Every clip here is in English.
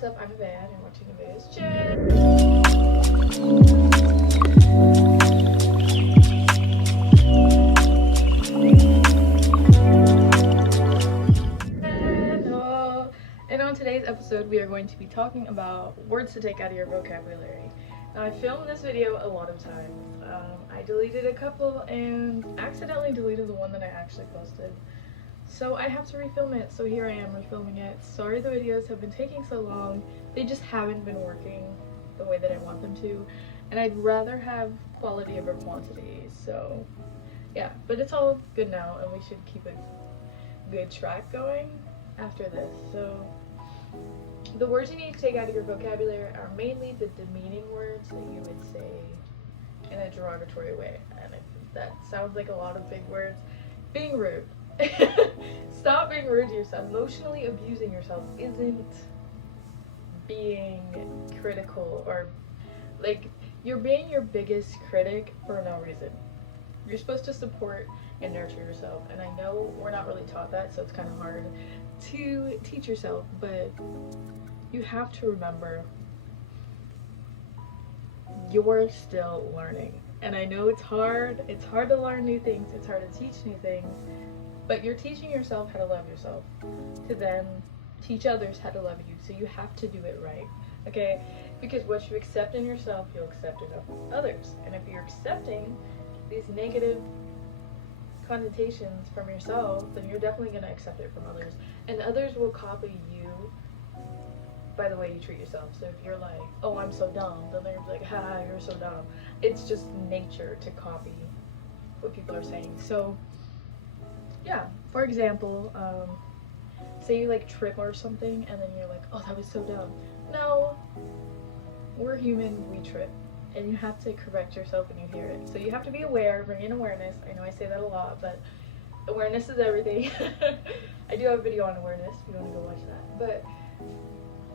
What's up? I'm Van and watching Avia's Chin. And on today's episode, we are going to be talking about words to take out of your vocabulary. Now, I filmed this video a lot of times. I deleted a couple and accidentally deleted the one that I actually posted. So I have to refilm it, so here I am refilming it. Sorry the videos have been taking so long. They just haven't been working the way that I want them to. And I'd rather have quality over quantity, so yeah. But it's all good now, and we should keep a good track going after this. So the words you need to take out of your vocabulary are mainly the demeaning words that you would say in a derogatory way. And that sounds like a lot of big words. Being rude. Stop being rude to yourself. Emotionally abusing yourself isn't being critical, or like you're being your biggest critic for no reason. You're supposed to support and nurture yourself, and I know we're not really taught that, so it's kind of hard to teach yourself, but you have to remember you're still learning. And I know it's hard to learn new things, it's hard to teach new things, but you're teaching yourself how to love yourself to then teach others how to love you. So you have to do it right, okay? Because what you accept in yourself, you'll accept in others. And if you're accepting these negative connotations from yourself, then you're definitely going to accept it from others. And others will copy you by the way you treat yourself. So if you're like, oh, I'm so dumb, then they're like, haha, you're so dumb. It's just nature to copy what people are saying. So yeah, for example, say you like trip or something and then you're like, oh, that was so dumb. No, we're human, we trip. And you have to correct yourself when you hear it. So you have to be aware, bring in awareness. I know I say that a lot, but awareness is everything. I do have a video on awareness if you want to go watch that. But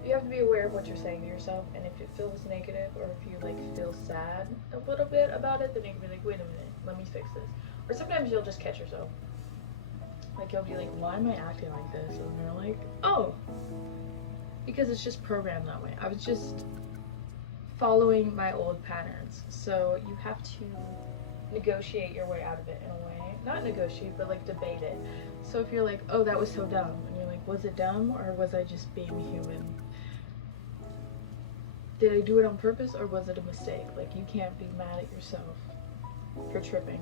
you have to be aware of what you're saying to yourself, and if it feels negative or if you like feel sad a little bit about it, then you can be like, wait a minute, let me fix this. Or sometimes you'll just catch yourself. Like you'll be like, why am I acting like this? And you're like, oh, because it's just programmed that way. I was just following my old patterns. So you have to negotiate your way out of it in a way. Not negotiate, but like debate it. So if you're like, oh, that was so dumb, and you're like, was it dumb or was I just being human? Did I do it on purpose or was it a mistake? Like, you can't be mad at yourself for tripping.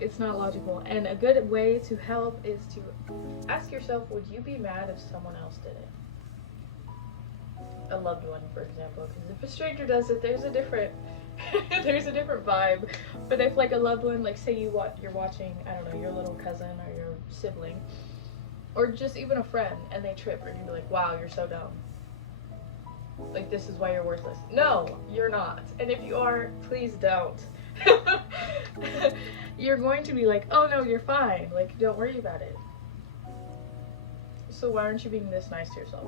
It's not logical. And a good way to help is to ask yourself, would you be mad if someone else did it? A loved one, for example, because if a stranger does it, there's a different there's a different vibe. But if like a loved one, like say you're watching, I don't know, your little cousin or your sibling, or just even a friend, and they trip, and you're like, wow, you're so dumb. Like, this is why you're worthless. No, you're not. And if you are, please don't. You're going to be like, oh no, you're fine. Like, don't worry about it. So why aren't you being this nice to yourself?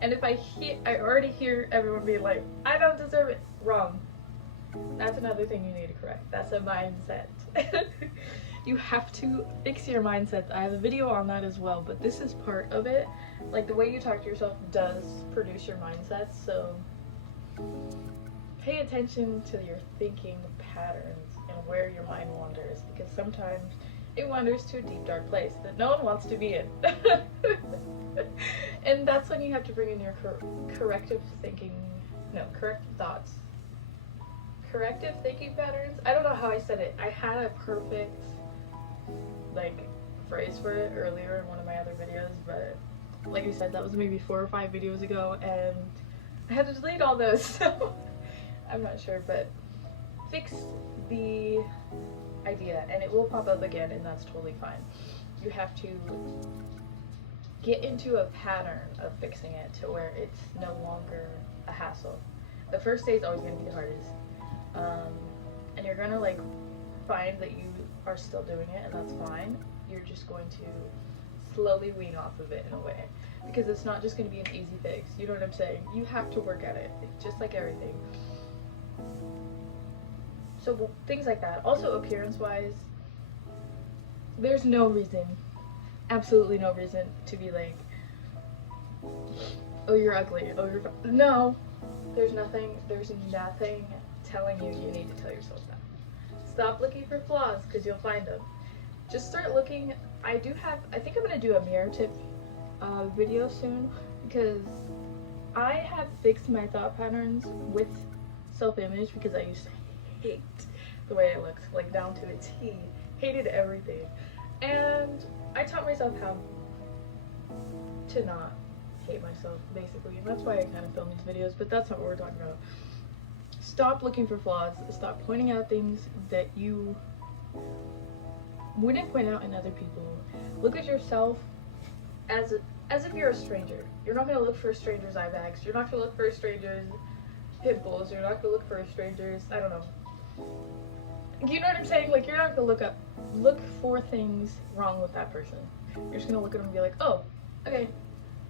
And if I already hear everyone being like, I don't deserve it. Wrong. That's another thing you need to correct. That's a mindset. You have to fix your mindset. I have a video on that as well, but this is part of it. Like, the way you talk to yourself does produce your mindset, so pay attention to your thinking patterns and where your mind wanders, because sometimes it wanders to a deep, dark place that no one wants to be in. And that's when you have to bring in your corrective thoughts. Corrective thinking patterns? I don't know how I said it. I had a perfect like phrase for it earlier in one of my other videos, but like I said, that was maybe 4 or 5 videos ago, and I had to delete all those, so I'm not sure, but fix the idea and it will pop up again, and that's totally fine. You have to get into a pattern of fixing it to where it's no longer a hassle. The first day is always going to be the hardest, and you're gonna like find that you are still doing it, and that's fine. You're just going to slowly wean off of it in a way, because it's not just going to be an easy fix. You know what I'm saying? You have to work at it, just like everything. So things like that. Also, appearance wise, there's no reason, absolutely no reason to be like, oh, you're ugly, oh, no, there's nothing telling you need to tell yourself that. Stop looking for flaws, because you'll find them. Just start looking. I think I'm going to do a mirror tip video soon, because I have fixed my thought patterns with self-image, because I used to hate the way I looked, like down to a T, hated everything, and I taught myself how to not hate myself, basically, and that's why I kind of film these videos, but that's not what we're talking about. Stop looking for flaws, stop pointing out things that you wouldn't point out in other people. Look at yourself as if you're a stranger. You're not going to look for a stranger's eye bags, you're not going to look for a stranger's pimples, you're not going to look for a stranger's, I don't know. You know what I'm saying? Like, you're not going to look for things wrong with that person. You're just going to look at them and be like, oh, okay,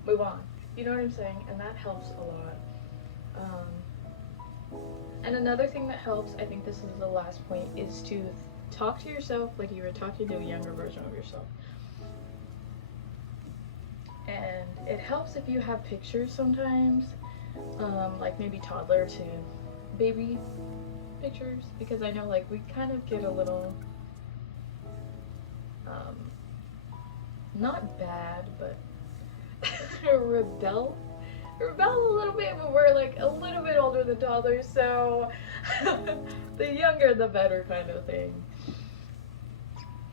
move on. You know what I'm saying? And that helps a lot. And another thing that helps, I think this is the last point, is to talk to yourself like you were talking to a younger version of yourself. And it helps if you have pictures sometimes, like maybe toddler to baby pictures, because I know, like, we kind of get a little, not bad, but rebel a little bit, but we're like a little bit older than toddlers, so the younger the better kind of thing.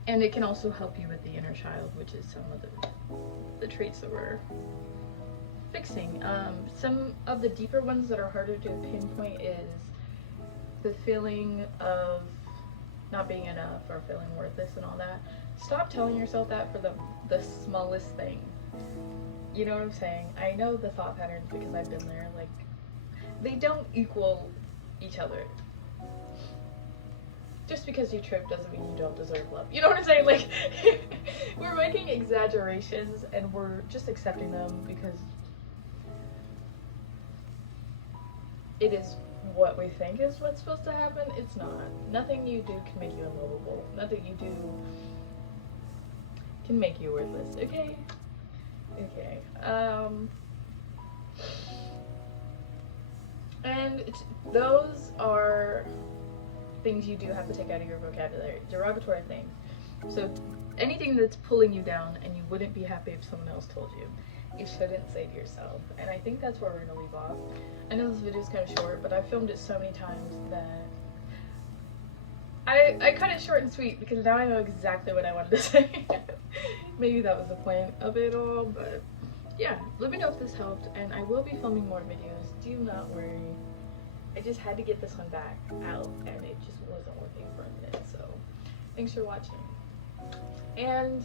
And it can also help you with the inner child, which is some of the traits that we're fixing. Some of the deeper ones that are harder to pinpoint is the feeling of not being enough or feeling worthless and all that. Stop telling yourself that for the smallest thing. You know what I'm saying? I know the thought patterns because I've been there. Like, they don't equal each other. Just because you trip doesn't mean you don't deserve love. You know what I'm saying? Like, we're making exaggerations and we're just accepting them because it is what we think is what's supposed to happen. It's not. Nothing you do can make you unlovable. Nothing you do can make you worthless. Okay? Okay. And those are things you do have to take out of your vocabulary. Derogatory things. So anything that's pulling you down and you wouldn't be happy if someone else told you, you shouldn't say to yourself. And I think that's where we're going to leave off. I know this video is kind of short, but I filmed it so many times that I cut it short and sweet because now I know exactly what I wanted to say. Maybe that was the point of it all, but yeah, let me know if this helped, and I will be filming more videos. Do not worry. I just had to get this one back out, and it just wasn't working for a minute, so thanks for watching. And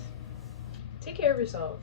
take care of yourself.